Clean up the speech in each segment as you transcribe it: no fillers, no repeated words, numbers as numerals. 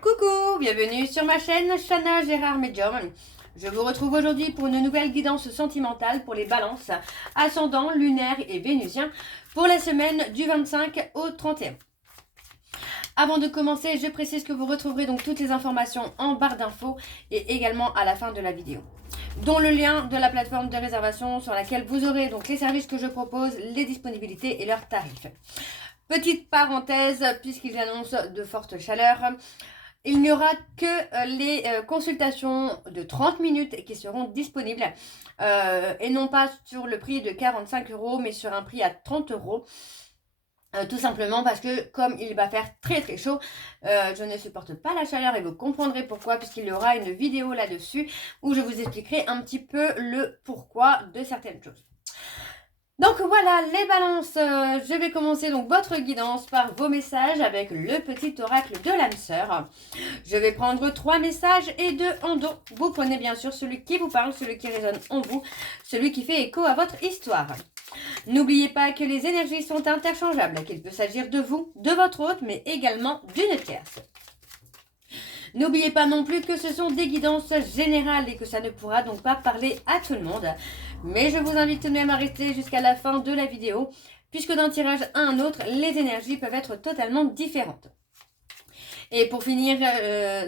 Coucou, bienvenue sur ma chaîne Shana Gérard Medium. Je vous retrouve aujourd'hui pour une nouvelle guidance sentimentale pour les balances, ascendant, lunaire et vénusien pour la semaine du 25 au 31. Avant de commencer, je précise que vous retrouverez donc toutes les informations en barre d'infos et également à la fin de la vidéo, dont le lien de la plateforme de réservation sur laquelle vous aurez donc les services que je propose, les disponibilités et leurs tarifs. Petite parenthèse, puisqu'ils annoncent de fortes chaleurs, il n'y aura que les consultations de 30 minutes qui seront disponibles et non pas sur le prix de 45 €, mais sur un prix à 30 €. Tout simplement parce que comme il va faire très très chaud, je ne supporte pas la chaleur et vous comprendrez pourquoi, puisqu'il y aura une vidéo là-dessus où je vous expliquerai un petit peu le pourquoi de certaines choses. Donc voilà les balances, je vais commencer donc votre guidance par vos messages avec le petit oracle de l'âme sœur. Je vais prendre 3 messages et 2 en dos. Vous prenez bien sûr celui qui vous parle, celui qui résonne en vous, celui qui fait écho à votre histoire. N'oubliez pas que les énergies sont interchangeables, qu'il peut s'agir de vous, de votre hôte, mais également d'une tierce. N'oubliez pas non plus que ce sont des guidances générales et que ça ne pourra donc pas parler à tout le monde. Mais je vous invite tout de même à rester jusqu'à la fin de la vidéo, puisque d'un tirage à un autre, les énergies peuvent être totalement différentes. Et pour finir,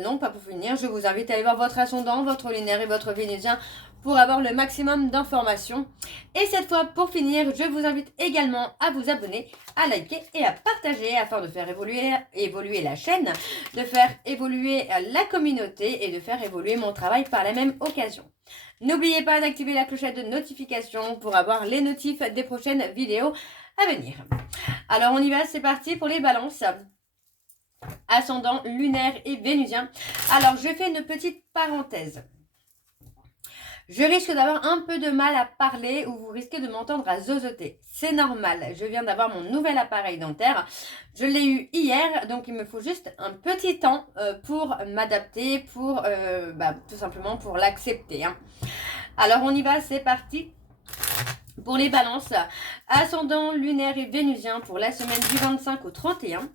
non pas pour finir, je vous invite à aller voir votre ascendant, votre lunaire et votre vénusien pour avoir le maximum d'informations. Et cette fois, pour finir, je vous invite également à vous abonner, à liker et à partager afin de faire évoluer la chaîne, de faire évoluer la communauté et de faire évoluer mon travail par la même occasion. N'oubliez pas d'activer la clochette de notification pour avoir les notifs des prochaines vidéos à venir. Alors on y va, c'est parti pour les balances. Ascendant, lunaire et vénusien. Alors je fais une petite parenthèse. Je risque d'avoir un peu de mal à parler ou vous risquez de m'entendre à zozoter. C'est normal, je viens d'avoir mon nouvel appareil dentaire. Je l'ai eu hier, donc il me faut juste un petit temps pour m'adapter, pour tout simplement pour l'accepter. Alors on y va, c'est parti. Pour les balances, ascendant, lunaire et vénusien pour la semaine du 25 au 31.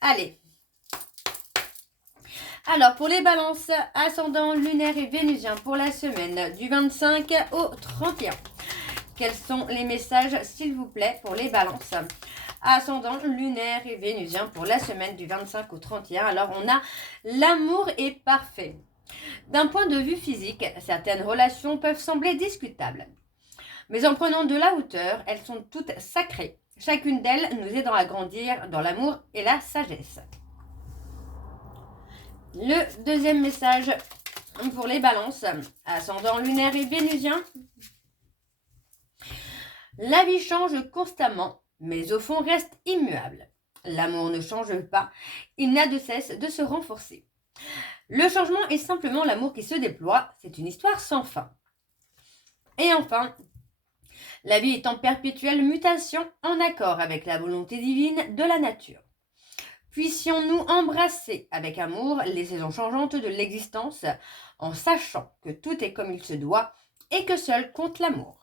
Allez. Alors, pour les balances, ascendant, lunaire et vénusien pour la semaine du 25 au 31. Quels sont les messages, s'il vous plaît, pour les balances? Ascendant, lunaire et vénusien pour la semaine du 25 au 31. Alors, on a l'amour est parfait. D'un point de vue physique, certaines relations peuvent sembler discutables. Mais en prenant de la hauteur, elles sont toutes sacrées. Chacune d'elles nous aide à grandir dans l'amour et la sagesse. Le deuxième message pour les balances, ascendant, lunaire et vénusien. La vie change constamment, mais au fond reste immuable. L'amour ne change pas, il n'a de cesse de se renforcer. Le changement est simplement l'amour qui se déploie, c'est une histoire sans fin. Et enfin, la vie est en perpétuelle mutation en accord avec la volonté divine de la nature. Puissions-nous embrasser avec amour les saisons changeantes de l'existence en sachant que tout est comme il se doit et que seul compte l'amour.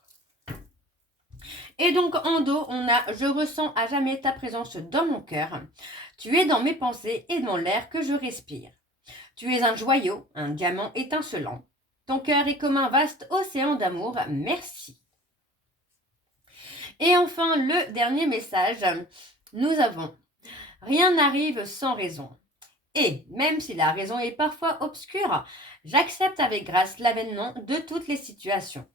Et donc en dos, on a « Je ressens à jamais ta présence dans mon cœur. Tu es dans mes pensées et dans l'air que je respire. Tu es un joyau, un diamant étincelant. Ton cœur est comme un vaste océan d'amour. Merci. » Et enfin, le dernier message, nous avons « Rien n'arrive sans raison. Et même si la raison est parfois obscure, j'accepte avec grâce l'avènement de toutes les situations,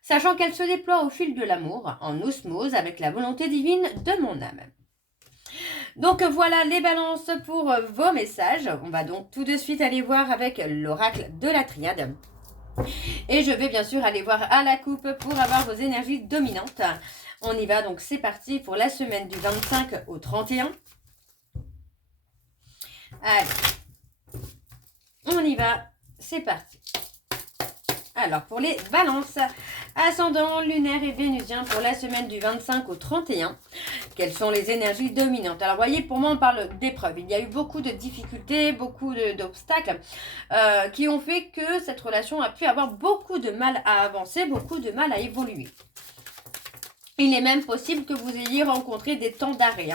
sachant qu'elle se déploie au fil de l'amour, en osmose avec la volonté divine de mon âme. » Donc voilà les balances pour vos messages. On va donc tout de suite aller voir avec l'oracle de la triade. Et je vais bien sûr aller voir à la coupe pour avoir vos énergies dominantes. On y va, donc c'est parti pour la semaine du 25 au 31. Allez, on y va, c'est parti. Alors, pour les balances, ascendant, lunaire et vénusien pour la semaine du 25 au 31, quelles sont les énergies dominantes? Alors, vous voyez, pour moi, on parle d'épreuves. Il y a eu beaucoup de difficultés, beaucoup d'obstacles qui ont fait que cette relation a pu avoir beaucoup de mal à avancer, beaucoup de mal à évoluer. Il est même possible que vous ayez rencontré des temps d'arrêt.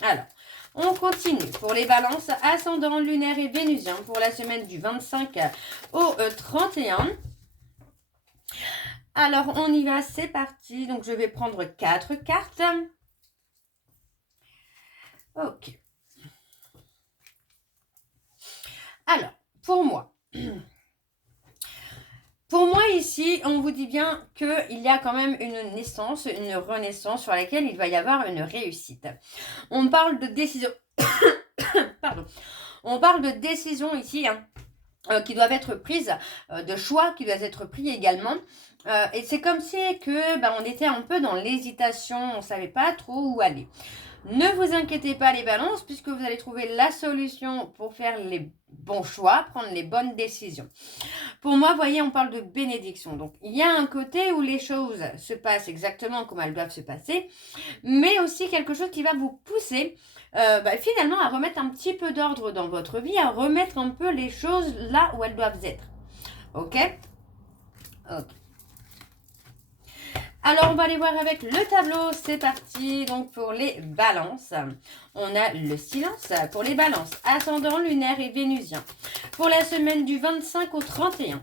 Alors, On continue pour les balances ascendant lunaire et vénusien pour la semaine du 25 au 31. Alors, on y va, c'est parti. Donc, je vais prendre 4 cartes. Ok. Alors, pour moi... Pour moi, ici, on vous dit bien qu'il y a quand même une naissance, une renaissance sur laquelle il va y avoir une réussite. On parle de décision... Pardon. On parle de décision ici, hein, qui doivent être prises, de choix qui doivent être pris également. Et c'est comme si on était un peu dans l'hésitation, on ne savait pas trop où aller. Ne vous inquiétez pas les balances, puisque vous allez trouver la solution pour faire les bons choix, prendre les bonnes décisions. Pour moi, vous voyez, on parle de bénédiction. Donc, il y a un côté où les choses se passent exactement comme elles doivent se passer, mais aussi quelque chose qui va vous pousser finalement à remettre un petit peu d'ordre dans votre vie, à remettre un peu les choses là où elles doivent être. Ok? Ok. Alors, on va aller voir avec le tableau. C'est parti. Donc, pour les balances, on a le silence. Pour les balances, ascendant, lunaire et vénusien. Pour la semaine du 25 au 31.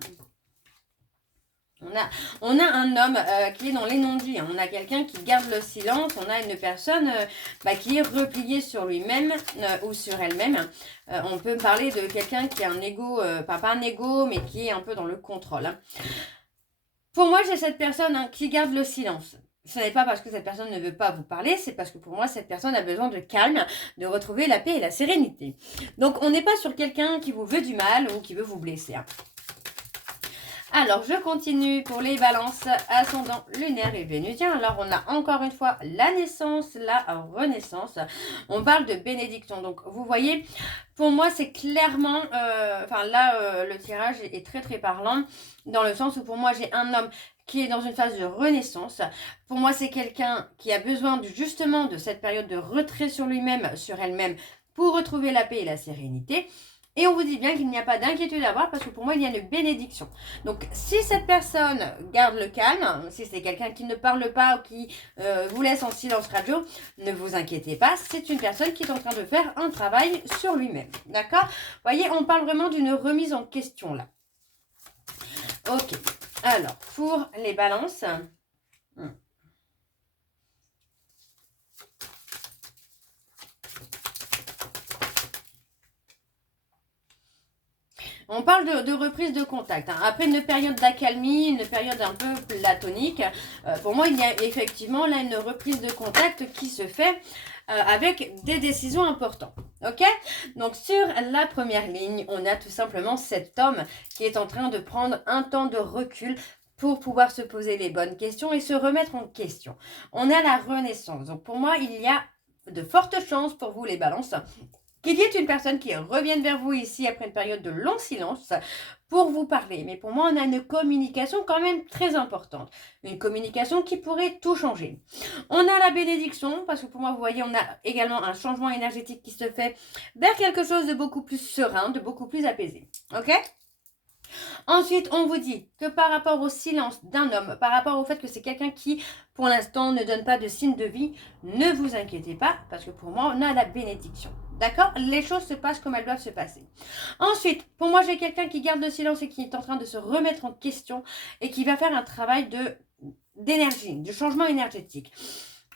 On a un homme qui est dans les non-dits. On a quelqu'un qui garde le silence. On a une personne qui est repliée sur lui-même ou sur elle-même. On peut parler de quelqu'un qui a un ego, pas un ego, mais qui est un peu dans le contrôle. Hein. Pour moi, j'ai cette personne qui garde le silence. Ce n'est pas parce que cette personne ne veut pas vous parler, c'est parce que pour moi, cette personne a besoin de calme, de retrouver la paix et la sérénité. Donc, on n'est pas sur quelqu'un qui vous veut du mal ou qui veut vous blesser. Hein. Alors, je continue pour les balances ascendant lunaire et vénusien. Alors, on a encore une fois la naissance, la renaissance. On parle de bénédiction. Donc, vous voyez, pour moi, c'est clairement... le tirage est très, très parlant dans le sens où pour moi, j'ai un homme qui est dans une phase de renaissance. Pour moi, c'est quelqu'un qui a besoin justement de cette période de retrait sur lui-même, sur elle-même, pour retrouver la paix et la sérénité. Et on vous dit bien qu'il n'y a pas d'inquiétude à avoir parce que pour moi, il y a une bénédiction. Donc, si cette personne garde le calme, si c'est quelqu'un qui ne parle pas ou qui vous laisse en silence radio, ne vous inquiétez pas. C'est une personne qui est en train de faire un travail sur lui-même. D'accord? Vous voyez, on parle vraiment d'une remise en question là. Ok. Alors, pour les balances... On parle de reprise de contact. Hein. Après une période d'accalmie, une période un peu platonique, pour moi, il y a effectivement là une reprise de contact qui se fait avec des décisions importantes. Ok? Donc, sur la première ligne, on a tout simplement cet homme qui est en train de prendre un temps de recul pour pouvoir se poser les bonnes questions et se remettre en question. On a la renaissance. Donc, pour moi, il y a de fortes chances pour vous, les balances, qu'il y ait une personne qui revienne vers vous ici après une période de long silence pour vous parler. Mais pour moi, on a une communication quand même très importante. Une communication qui pourrait tout changer. On a la bénédiction, parce que pour moi, vous voyez, on a également un changement énergétique qui se fait vers quelque chose de beaucoup plus serein, de beaucoup plus apaisé. Ok ? Ensuite, on vous dit que par rapport au silence d'un homme, par rapport au fait que c'est quelqu'un qui, pour l'instant, ne donne pas de signe de vie, ne vous inquiétez pas, parce que pour moi, on a la bénédiction. D'accord? Les choses se passent comme elles doivent se passer. Ensuite, pour moi, j'ai quelqu'un qui garde le silence et qui est en train de se remettre en question et qui va faire un travail d'énergie, de changement énergétique.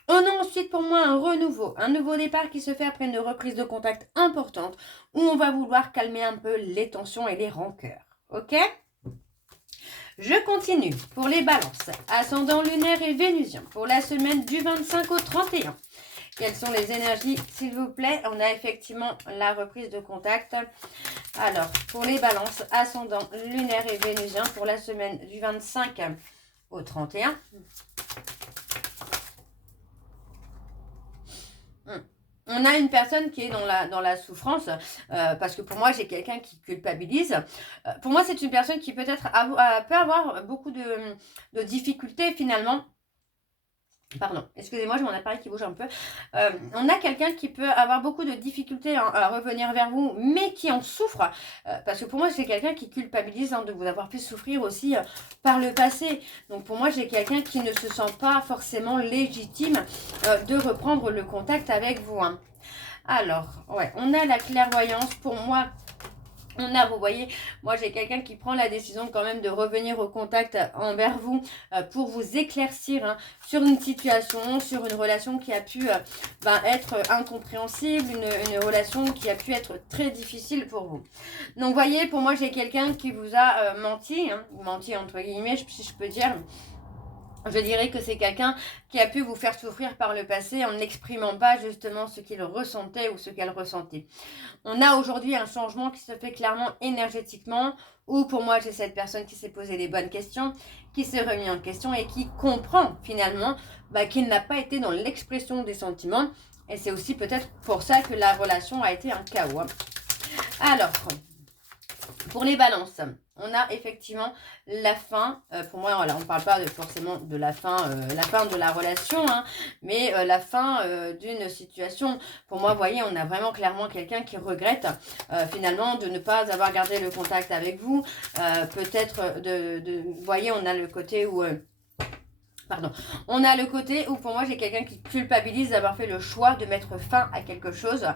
On a ensuite pour moi un nouveau départ qui se fait après une reprise de contact importante où on va vouloir calmer un peu les tensions et les rancœurs. Ok? Je continue pour les balances, ascendant lunaire et vénusien pour la semaine du 25 au 31. Quelles sont les énergies, s'il vous plaît? On a effectivement la reprise de contact. Alors, pour les balances, ascendant lunaire et vénusien pour la semaine du 25 au 31. On a une personne qui est dans la souffrance, parce que pour moi, j'ai quelqu'un qui culpabilise. Pour moi, c'est une personne qui peut-être peut avoir beaucoup de difficultés finalement. Pardon, excusez-moi, j'ai mon appareil qui bouge un peu. On a quelqu'un qui peut avoir beaucoup de difficultés à revenir vers vous, mais qui en souffre. Parce que pour moi, c'est quelqu'un qui culpabilise de vous avoir fait souffrir aussi par le passé. Donc pour moi, j'ai quelqu'un qui ne se sent pas forcément légitime de reprendre le contact avec vous. Hein. Alors, ouais, on a la clairvoyance. Pour moi, on a, vous voyez, moi j'ai quelqu'un qui prend la décision quand même de revenir au contact envers vous pour vous éclaircir hein, sur une situation, sur une relation qui a pu être incompréhensible, une relation qui a pu être très difficile pour vous. Donc vous voyez, pour moi j'ai quelqu'un qui vous a menti, hein, menti entre guillemets si je peux dire. Je dirais que c'est quelqu'un qui a pu vous faire souffrir par le passé en n'exprimant pas justement ce qu'il ressentait ou ce qu'elle ressentait. On a aujourd'hui un changement qui se fait clairement énergétiquement, où pour moi j'ai cette personne qui s'est posé les bonnes questions, qui s'est remis en question et qui comprend finalement qu'il n'a pas été dans l'expression des sentiments. Et c'est aussi peut-être pour ça que la relation a été un chaos. Hein. Alors, pour les balances, on a effectivement la fin. Pour moi, voilà, on ne parle pas forcément de la fin de la relation, hein, mais la fin d'une situation. Pour moi, vous voyez, on a vraiment clairement quelqu'un qui regrette finalement de ne pas avoir gardé le contact avec vous. Peut-être vous voyez, on a le côté où... Pardon. On a le côté où pour moi j'ai quelqu'un qui culpabilise d'avoir fait le choix de mettre fin à quelque chose,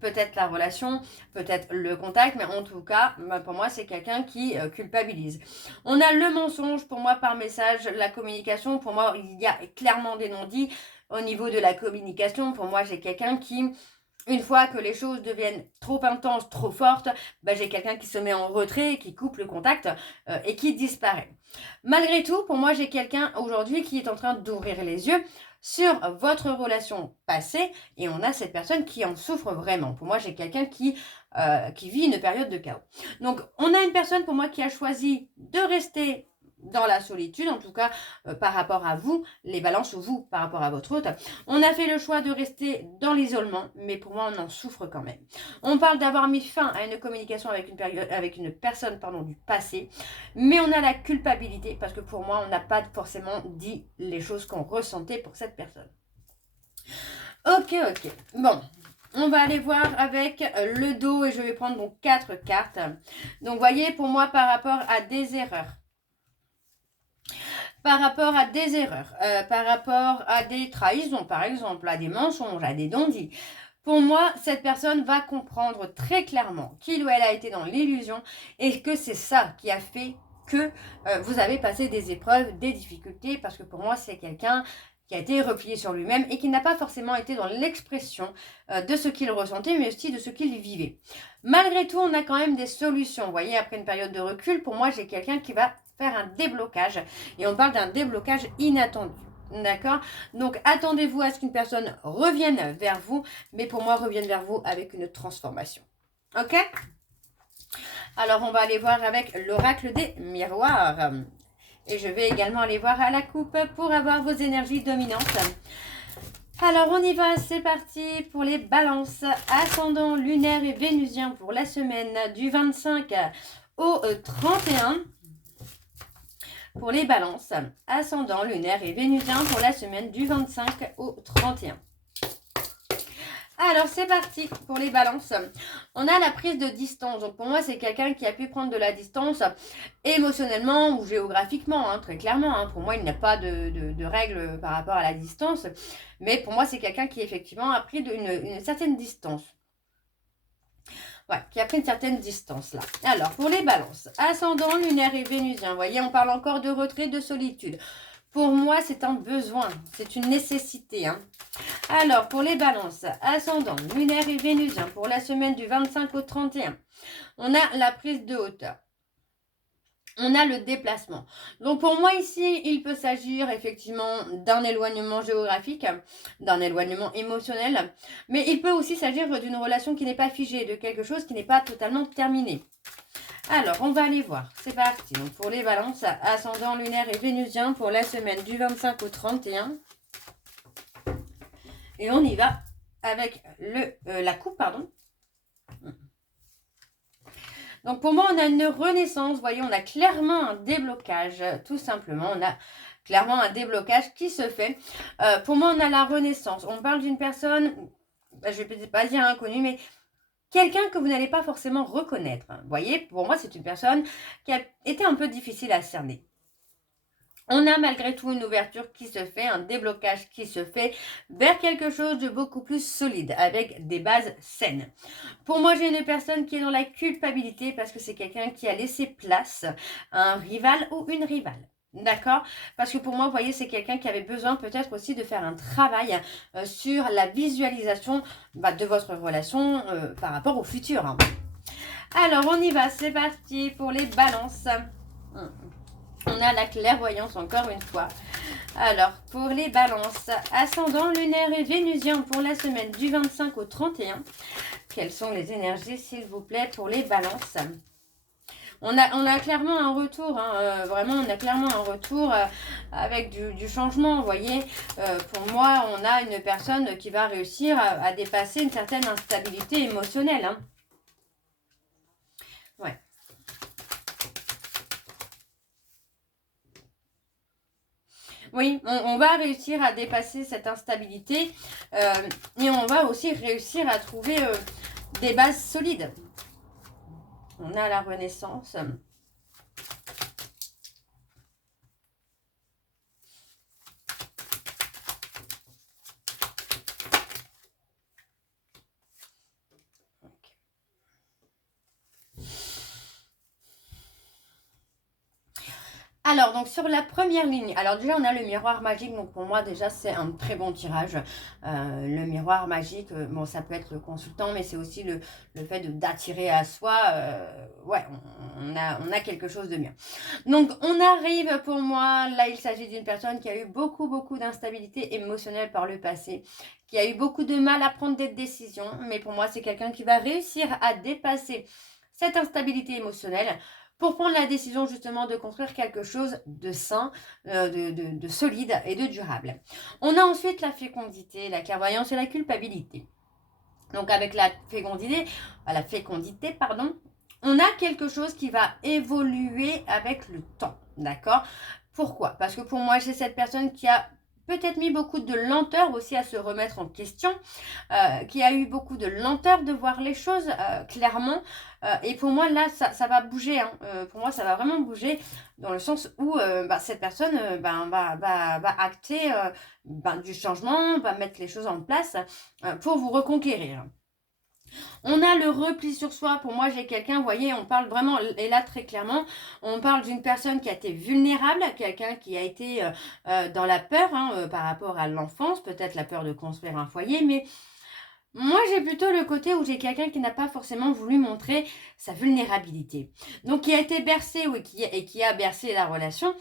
peut-être la relation, peut-être le contact, mais en tout cas pour moi c'est quelqu'un qui culpabilise. On a le mensonge pour moi par message, la communication, pour moi il y a clairement des non-dits au niveau de la communication. Pour moi j'ai quelqu'un qui... Une fois que les choses deviennent trop intenses, trop fortes, j'ai quelqu'un qui se met en retrait, qui coupe le contact et qui disparaît. Malgré tout, pour moi, j'ai quelqu'un aujourd'hui qui est en train d'ouvrir les yeux sur votre relation passée et on a cette personne qui en souffre vraiment. Pour moi, j'ai quelqu'un qui vit une période de chaos. Donc, on a une personne pour moi qui a choisi de rester dans la solitude, en tout cas par rapport à vous, les balances ou vous par rapport à votre hôte. On a fait le choix de rester dans l'isolement, mais pour moi on en souffre quand même. On parle d'avoir mis fin à une communication avec une personne du passé, mais on a la culpabilité parce que pour moi on n'a pas forcément dit les choses qu'on ressentait pour cette personne. Ok, bon. On va aller voir avec le dos et je vais prendre donc 4 cartes. Donc vous voyez, pour moi par rapport à des erreurs, par rapport à des erreurs, par rapport à des trahisons, par exemple, à des mensonges, à des non-dits. Pour moi, cette personne va comprendre très clairement qu'il ou elle a été dans l'illusion et que c'est ça qui a fait que vous avez passé des épreuves, des difficultés, parce que pour moi, c'est quelqu'un qui a été replié sur lui-même et qui n'a pas forcément été dans l'expression de ce qu'il ressentait, mais aussi de ce qu'il vivait. Malgré tout, on a quand même des solutions. Vous voyez, après une période de recul, pour moi, j'ai quelqu'un qui va faire un déblocage. Et on parle d'un déblocage inattendu. D'accord? Donc, attendez-vous à ce qu'une personne revienne vers vous, mais pour moi, revienne vers vous avec une transformation. Ok? Alors, on va aller voir avec l'oracle des miroirs. Et je vais également aller voir à la coupe pour avoir vos énergies dominantes. Alors, on y va, c'est parti pour les balances. Ascendant lunaire et vénusien pour la semaine du 25 au 31. Pour les balances, ascendant lunaire et vénusien pour la semaine du 25 au 31. Alors, c'est parti pour les balances. On a la prise de distance. Donc, pour moi, c'est quelqu'un qui a pu prendre de la distance émotionnellement ou géographiquement, hein, très clairement. Hein. Pour moi, il n'y a pas de règles par rapport à la distance. Mais pour moi, c'est quelqu'un qui, effectivement, a pris une certaine distance. Ouais, qui a pris une certaine distance là. Alors, pour les balances, ascendant, lunaire et vénusien, vous voyez, on parle encore de retrait, de solitude. Pour moi, c'est un besoin, c'est une nécessité. Hein. Alors, pour les balances, ascendant, lunaire et vénusien, pour la semaine du 25 au 31, on a la prise de hauteur. On a le déplacement. Donc pour moi ici, il peut s'agir effectivement d'un éloignement géographique, d'un éloignement émotionnel, mais il peut aussi s'agir d'une relation qui n'est pas figée, de quelque chose qui n'est pas totalement terminé. Alors, on va aller voir. C'est parti. Donc pour les balances, ascendant lunaire et vénusien pour la semaine du 25 au 31. Et on y va avec la coupe, pardon. Donc pour moi, on a une renaissance, vous voyez, on a clairement un déblocage, tout simplement, on a clairement un déblocage qui se fait. Pour moi, on a la renaissance, on parle d'une personne, je ne vais peut-être pas dire inconnue, mais quelqu'un que vous n'allez pas forcément reconnaître. Vous voyez, pour moi, c'est une personne qui a été un peu difficile à cerner. On a malgré tout une ouverture qui se fait, un déblocage qui se fait vers quelque chose de beaucoup plus solide, avec des bases saines. Pour moi, j'ai une personne qui est dans la culpabilité parce que c'est quelqu'un qui a laissé place à un rival ou une rivale. D'accord? Parce que pour moi, vous voyez, c'est quelqu'un qui avait besoin peut-être aussi de faire un travail sur la visualisation de votre relation par rapport au futur. Hein. Alors, on y va, c'est parti pour les balances. On a la clairvoyance encore une fois. Alors, pour les balances, ascendant lunaire et vénusien pour la semaine du 25 au 31. Quelles sont les énergies, s'il vous plaît, pour les balances? On a clairement un retour, hein, vraiment, on a clairement un retour avec du changement, vous voyez. Pour moi, on a une personne qui va réussir à dépasser une certaine instabilité émotionnelle. Hein. Ouais. Oui, on va réussir à dépasser cette instabilité et on va aussi réussir à trouver des bases solides. On a la renaissance. Alors, donc sur la première ligne, alors déjà on a le miroir magique, donc pour moi déjà c'est un très bon tirage. Le miroir magique, bon ça peut être le consultant, mais c'est aussi le fait d'attirer à soi, ouais, on a quelque chose de bien. Donc on arrive pour moi, là il s'agit d'une personne qui a eu beaucoup d'instabilité émotionnelle par le passé, qui a eu beaucoup de mal à prendre des décisions, mais pour moi c'est quelqu'un qui va réussir à dépasser cette instabilité émotionnelle pour prendre la décision justement de construire quelque chose de sain, de solide et de durable. On a ensuite la fécondité, la clairvoyance et la culpabilité. Donc avec la fécondité, pardon, on a quelque chose qui va évoluer avec le temps, d'accord? Pourquoi? Parce que pour moi, j'ai cette personne qui a peut-être mis beaucoup de lenteur aussi à se remettre en question, qui a eu beaucoup de lenteur de voir les choses clairement. Et pour moi, là, ça va bouger. Hein. Pour moi, ça va vraiment bouger dans le sens où cette personne va acter du changement, va mettre les choses en place pour vous reconquérir. On a le repli sur soi. Pour moi, j'ai quelqu'un, vous voyez, on parle vraiment, et là très clairement, on parle d'une personne qui a été vulnérable, quelqu'un qui a été dans la peur par rapport à l'enfance, peut-être la peur de construire un foyer, mais moi, j'ai plutôt le côté où j'ai quelqu'un qui n'a pas forcément voulu montrer sa vulnérabilité. Donc, qui a été bercé et qui a bercé la relation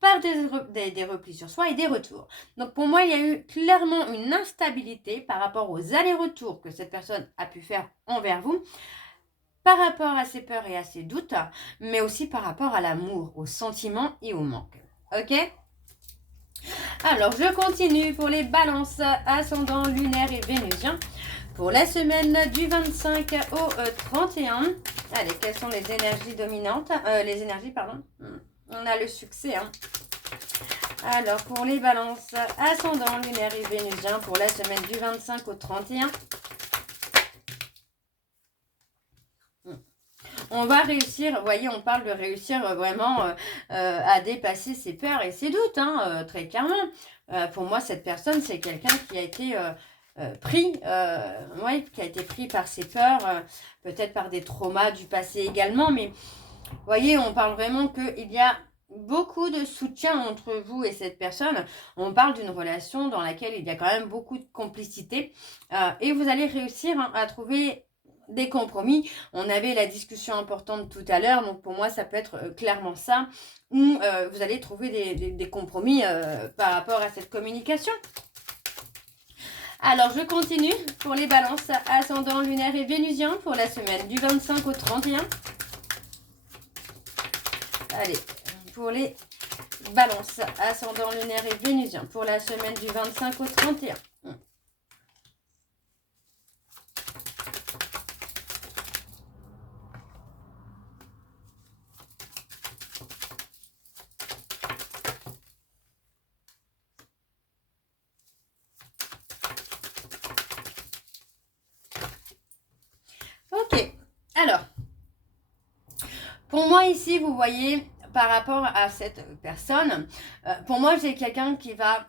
par des replis sur soi et des retours. Donc, pour moi, il y a eu clairement une instabilité par rapport aux allers-retours que cette personne a pu faire envers vous, par rapport à ses peurs et à ses doutes, mais aussi par rapport à l'amour, aux sentiments et au manque. Ok ? Alors, je continue pour les balances ascendant lunaire et vénusien. Pour la semaine du 25 au 31, allez, quelles sont les énergies dominantes? Les énergies, pardon. On a le succès. Hein. Alors, pour les balances, ascendant, lunaire et vénusien, pour la semaine du 25 au 31. On va réussir, vous voyez, on parle de réussir vraiment à dépasser ses peurs et ses doutes, hein, très clairement. Pour moi, cette personne, c'est quelqu'un qui a été... qui a été pris par ses peurs, peut-être par des traumas du passé également, mais vous voyez, on parle vraiment qu'il y a beaucoup de soutien entre vous et cette personne. On parle d'une relation dans laquelle il y a quand même beaucoup de complicité et vous allez réussir à trouver des compromis. On avait la discussion importante tout à l'heure, donc pour moi ça peut être clairement ça, où vous allez trouver des compromis par rapport à cette communication. Alors, je continue pour les balances ascendant lunaire et vénusien pour la semaine du 25 au 31. Allez, pour les balances ascendant lunaire et vénusien pour la semaine du 25 au 31. Ok, alors, pour moi ici, vous voyez, par rapport à cette personne, pour moi, j'ai quelqu'un qui va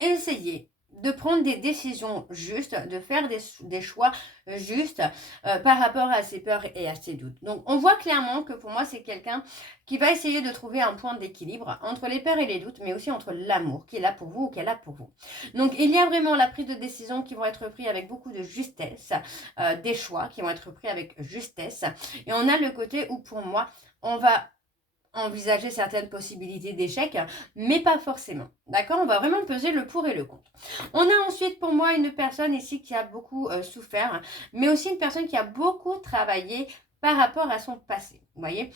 essayer de prendre des décisions justes, de faire des choix justes par rapport à ses peurs et à ses doutes. Donc, on voit clairement que pour moi, c'est quelqu'un qui va essayer de trouver un point d'équilibre entre les peurs et les doutes, mais aussi entre l'amour qu'il a pour vous ou qu'elle a pour vous. Donc, il y a vraiment la prise de décision qui vont être prises avec beaucoup de justesse, des choix qui vont être pris avec justesse. Et on a le côté où, pour moi, on va envisager certaines possibilités d'échec, mais pas forcément. D'accord? On va vraiment peser le pour et le contre. On a ensuite pour moi une personne ici qui a beaucoup souffert, mais aussi une personne qui a beaucoup travaillé par rapport à son passé. Vous voyez?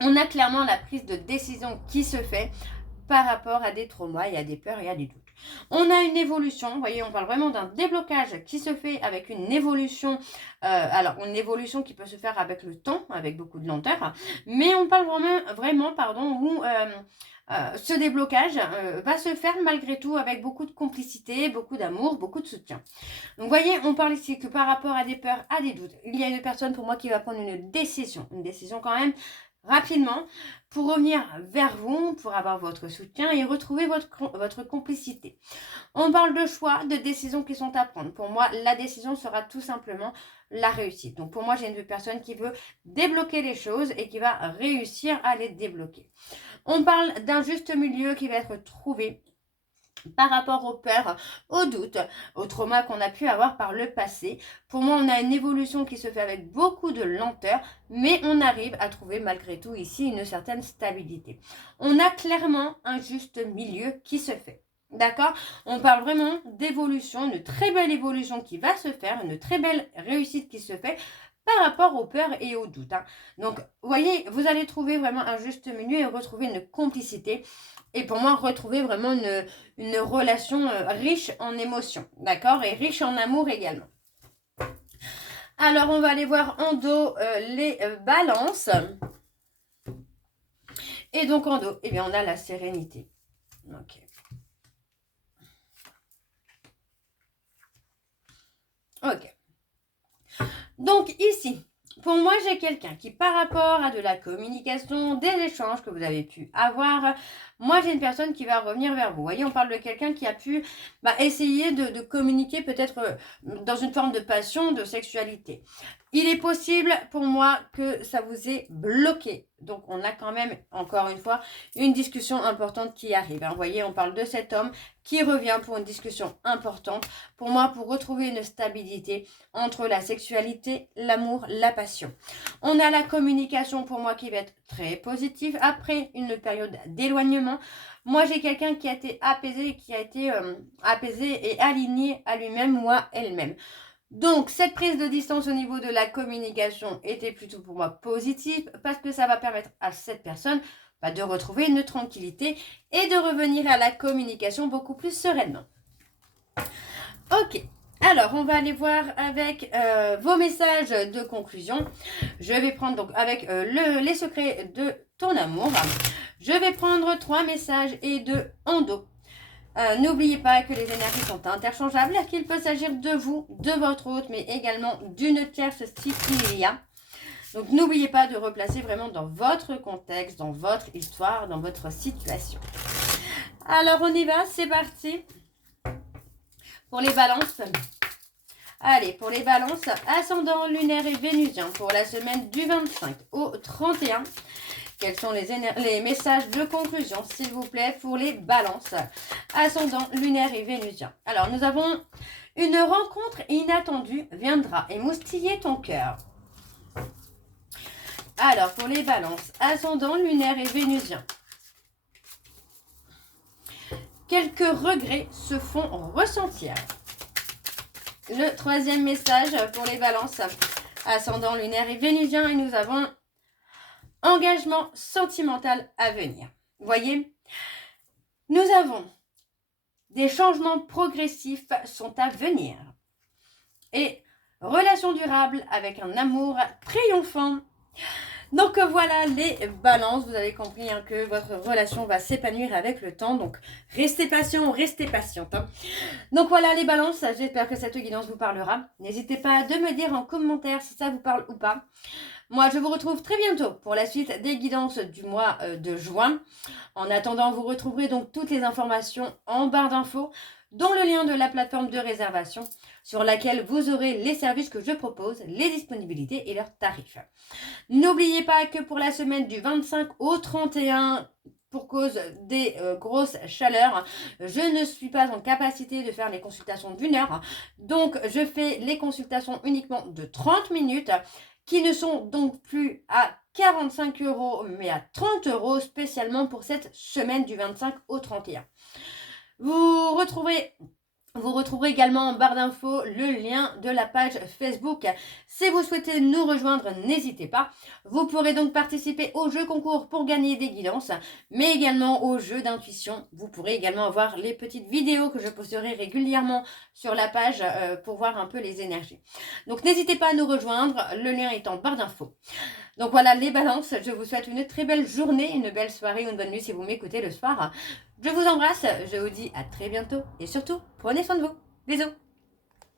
On a clairement la prise de décision qui se fait par rapport à des traumas et à des peurs et à des doutes. On a une évolution, vous voyez, on parle vraiment d'un déblocage qui se fait avec une évolution, alors une évolution qui peut se faire avec le temps, avec beaucoup de lenteur, mais on parle vraiment où ce déblocage va se faire malgré tout avec beaucoup de complicité, beaucoup d'amour, beaucoup de soutien. Donc vous voyez, on parle ici que par rapport à des peurs, à des doutes, il y a une personne pour moi qui va prendre une décision quand même rapidement pour revenir vers vous, pour avoir votre soutien et retrouver votre complicité. On parle de choix, de décisions qui sont à prendre. Pour moi, la décision sera tout simplement la réussite. Donc pour moi, j'ai une personne qui veut débloquer les choses et qui va réussir à les débloquer. On parle d'un juste milieu qui va être trouvé par rapport aux peurs, aux doutes, aux traumas qu'on a pu avoir par le passé. Pour moi, on a une évolution qui se fait avec beaucoup de lenteur, mais on arrive à trouver malgré tout ici une certaine stabilité. On a clairement un juste milieu qui se fait. D'accord? On parle vraiment d'évolution, une très belle évolution qui va se faire, une très belle réussite qui se fait par rapport aux peurs et aux doutes. Donc, vous voyez, vous allez trouver vraiment un juste milieu et retrouver une complicité. Et pour moi, retrouver vraiment une relation riche en émotions, d'accord? Et riche en amour également. Alors, on va aller voir en dos les balances. Et donc, en dos, eh bien, on a la sérénité. Ok. Ok. Donc, ici, pour moi, j'ai quelqu'un qui, par rapport à de la communication, des échanges que vous avez pu avoir, moi, j'ai une personne qui va revenir vers vous. Vous voyez, on parle de quelqu'un qui a pu essayer de communiquer peut-être dans une forme de passion, de sexualité. Il est possible pour moi que ça vous ait bloqué. Donc, on a quand même, encore une fois, une discussion importante qui arrive. Vous voyez, on parle de cet homme qui revient pour une discussion importante. Pour moi, pour retrouver une stabilité entre la sexualité, l'amour, la passion. On a la communication pour moi qui va être très positive après une période d'éloignement. Moi, j'ai quelqu'un qui a été apaisé, apaisé et aligné à lui-même ou à elle-même. Donc, cette prise de distance au niveau de la communication était plutôt pour moi positive parce que ça va permettre à cette personne de retrouver une tranquillité et de revenir à la communication beaucoup plus sereinement. Ok, alors on va aller voir avec vos messages de conclusion. Je vais prendre donc avec les secrets de ton amour. Je vais prendre 3 messages et 2 en dos. N'oubliez pas que les énergies sont interchangeables, qu'il peut s'agir de vous, de votre hôte, mais également d'une tierce si il y a. Donc n'oubliez pas de replacer vraiment dans votre contexte, dans votre histoire, dans votre situation. Alors on y va, c'est parti. Pour les balances. Allez, pour les balances, ascendant lunaire et vénusien pour la semaine du 25 au 31. Quels sont les messages de conclusion, s'il vous plaît, pour les balances, ascendant lunaire et vénusien. Alors, nous avons une rencontre inattendue viendra émoustiller ton cœur. Alors, pour les balances, ascendant lunaire et vénusien. Quelques regrets se font ressentir. Le 3e message pour les balances, ascendant lunaire et vénusien. Et nous avons engagement sentimental à venir. Vous voyez, nous avons des changements progressifs sont à venir. Et relation durable avec un amour triomphant. Donc voilà les balances, vous avez compris hein, que votre relation va s'épanouir avec le temps, donc restez patient, restez patiente. Hein. Donc voilà les balances, j'espère que cette guidance vous parlera. N'hésitez pas à me dire en commentaire si ça vous parle ou pas. Moi je vous retrouve très bientôt pour la suite des guidances du mois de juin. En attendant, vous retrouverez donc toutes les informations en barre d'infos, dont le lien de la plateforme de réservation sur laquelle vous aurez les services que je propose, les disponibilités et leurs tarifs. N'oubliez pas que pour la semaine du 25 au 31, pour cause des grosses chaleurs, je ne suis pas en capacité de faire les consultations d'une heure. Donc, je fais les consultations uniquement de 30 minutes qui ne sont donc plus à 45 € mais à 30 € spécialement pour cette semaine du 25 au 31. Vous retrouverez également en barre d'infos le lien de la page Facebook. Si vous souhaitez nous rejoindre, n'hésitez pas. Vous pourrez donc participer au jeu concours pour gagner des guidances, mais également au jeu d'intuition. Vous pourrez également avoir les petites vidéos que je posterai régulièrement sur la page pour voir un peu les énergies. Donc n'hésitez pas à nous rejoindre, le lien est en barre d'infos. Donc voilà les balances, je vous souhaite une très belle journée, une belle soirée ou une bonne nuit si vous m'écoutez le soir. Je vous embrasse, je vous dis à très bientôt et surtout, prenez soin de vous. Bisous.